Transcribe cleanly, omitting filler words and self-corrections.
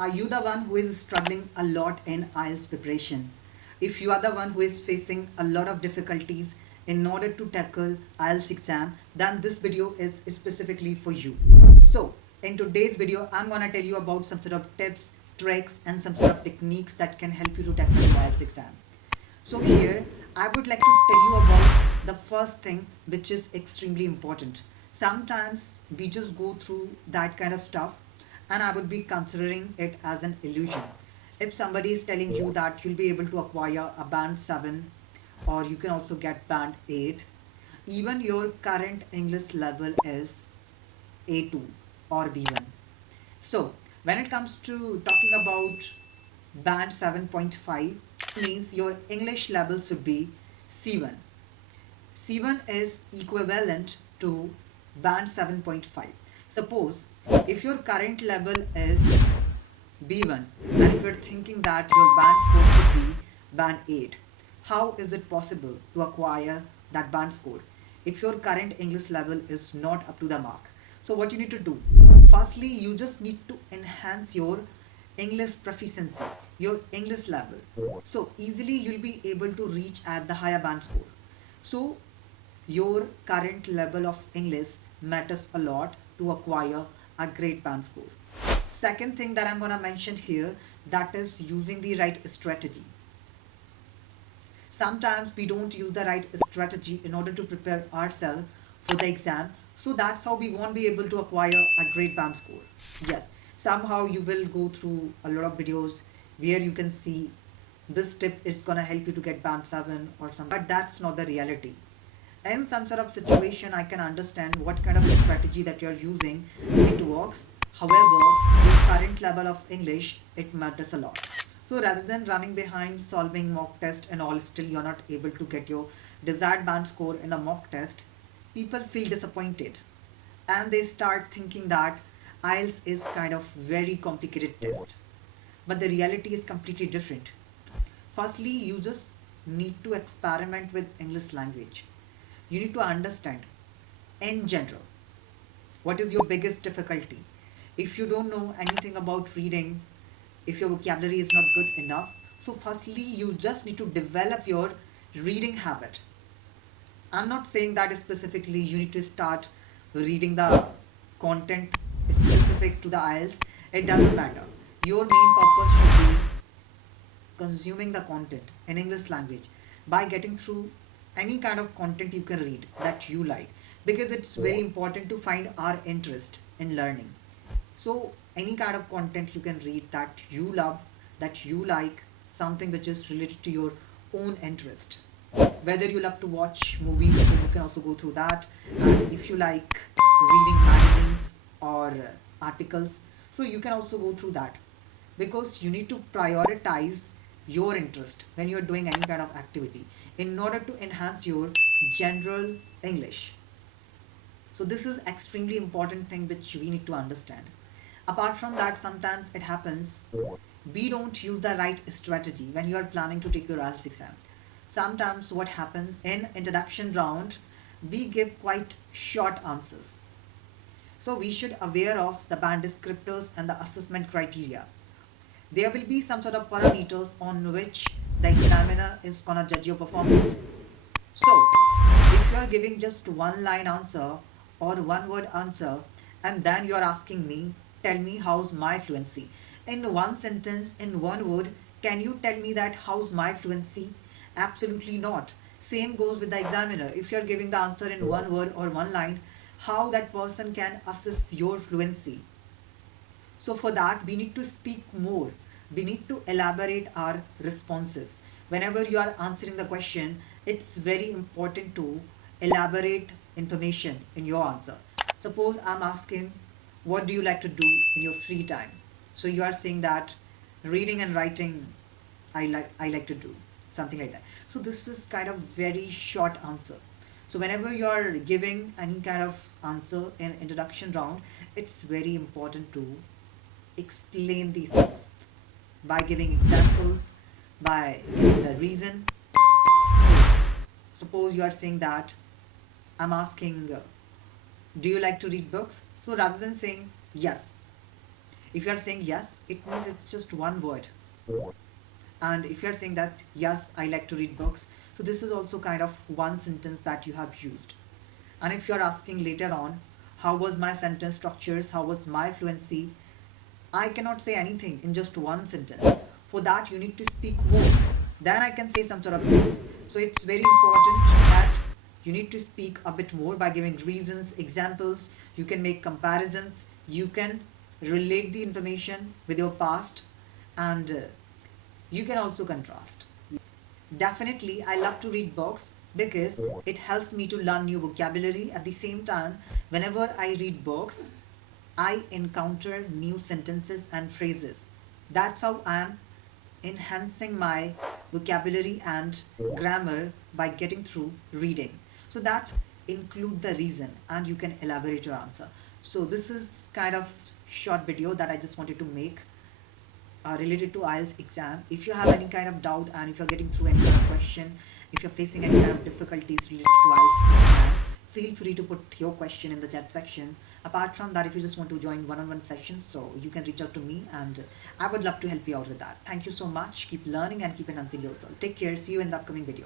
Are you the one who is struggling a lot in IELTS preparation? If you are the one who is facing a lot of difficulties in order to tackle IELTS exam, then this video is specifically for you. So, in today's video, I'm gonna tell you about some sort of tips, tricks, and some sort of techniques that can help you to tackle the IELTS exam. So here, I would like to tell you about the first thing which is extremely important. Sometimes we just go through that kind of stuff and I would be considering it as an illusion. If somebody is telling you that you'll be able to acquire a band 7 or you can also get band 8, even your current English level is A2 or B1. So when it comes to talking about band 7.5, means your English level should be C1. C1 is equivalent to band 7.5. Suppose if your current level is B1 and if you're thinking that your band score should be band 8, how is it possible to acquire that band score if your current English level is not up to the mark? So what you need to do, firstly you just need to enhance your English proficiency, your English level. So easily you'll be able to reach at the higher band score. So your current level of English matters a lot to acquire a great band score. Second thing that I'm gonna mention here, that is using the right strategy. Sometimes we don't use the right strategy in order to prepare ourselves for the exam, so that's how we won't be able to acquire a great band score. Yes, somehow you will go through a lot of videos where you can see this tip is gonna help you to get band 7 or something, but that's not the reality. In some sort of situation I can understand what kind of strategy that you're using, it works. However, your current level of English, it matters a lot. So rather than running behind solving mock test and all, still you're not able to get your desired band score in the mock test, people feel disappointed and they start thinking that IELTS is kind of very complicated test. But the reality is completely different. Firstly, you just need to experiment with English language. You need to understand in general what is your biggest difficulty. If you don't know anything about reading, if your vocabulary is not good enough, so firstly you just need to develop your reading habit. I'm not saying that specifically you need to start reading the content specific to the IELTS. It doesn't matter. Your main purpose should be consuming the content in English language by getting through any kind of content you can read that you like, because it's very important to find our interest in learning. So any kind of content you can read that you love, that you like, something which is related to your own interest. Whether you love to watch movies, so you can also go through that. And if you like reading magazines or articles, so you can also go through that, because you need to prioritize your interest when you're doing any kind of activity in order to enhance your general English. So this is extremely important thing which we need to understand. Apart from that, sometimes it happens we don't use the right strategy when you are planning to take your IELTS exam. Sometimes what happens in introduction round, we give quite short answers. So we should aware of the band descriptors and the assessment criteria. There will be some sort of parameters on which the examiner is gonna judge your performance. So if you are giving just one line answer or one word answer and then you are asking me, tell me how's my fluency. In one sentence, in one word, can you tell me that how's my fluency? Absolutely not. Same goes with the examiner. If you are giving the answer in one word or one line, how that person can assess your fluency? So for that, we need to speak more. We need to elaborate our responses. Whenever you are answering the question, it's very important to elaborate information in your answer. Suppose I'm asking, what do you like to do in your free time? So you are saying that reading and writing, I like to do something like that. So this is kind of very short answer. So whenever you are giving any kind of answer in introduction round, it's very important to explain these things by giving examples, by giving the reason. So suppose you are saying that I'm asking, do you like to read books? So rather than saying yes, If you are saying yes, it means it's just one word. And if you are saying that yes, I like to read books, so this is also kind of one sentence that you have used. And if you are asking later on, how was my sentence structures, how was my fluency, I cannot say anything in just one sentence. For that, you need to speak more. Then I can say some sort of things. So it's very important that you need to speak a bit more by giving reasons, examples. You can make comparisons. You can relate the information with your past, and you can also contrast. Definitely, I love to read books because it helps me to learn new vocabulary. At the same time, whenever I read books, I encounter new sentences and phrases. That's how I am enhancing my vocabulary and grammar by getting through reading. So that include the reason and you can elaborate your answer. So this is kind of short video that I just wanted to make related to IELTS exam. If you have any kind of doubt and if you're getting through any kind of question, if you're facing any kind of difficulties related to IELTS exam, feel free to put your question in the chat section. Apart from that, if you just want to join one-on-one sessions, so you can reach out to me and I would love to help you out with that. Thank you so much. Keep learning and keep enhancing yourself. Take care. See you in the upcoming video.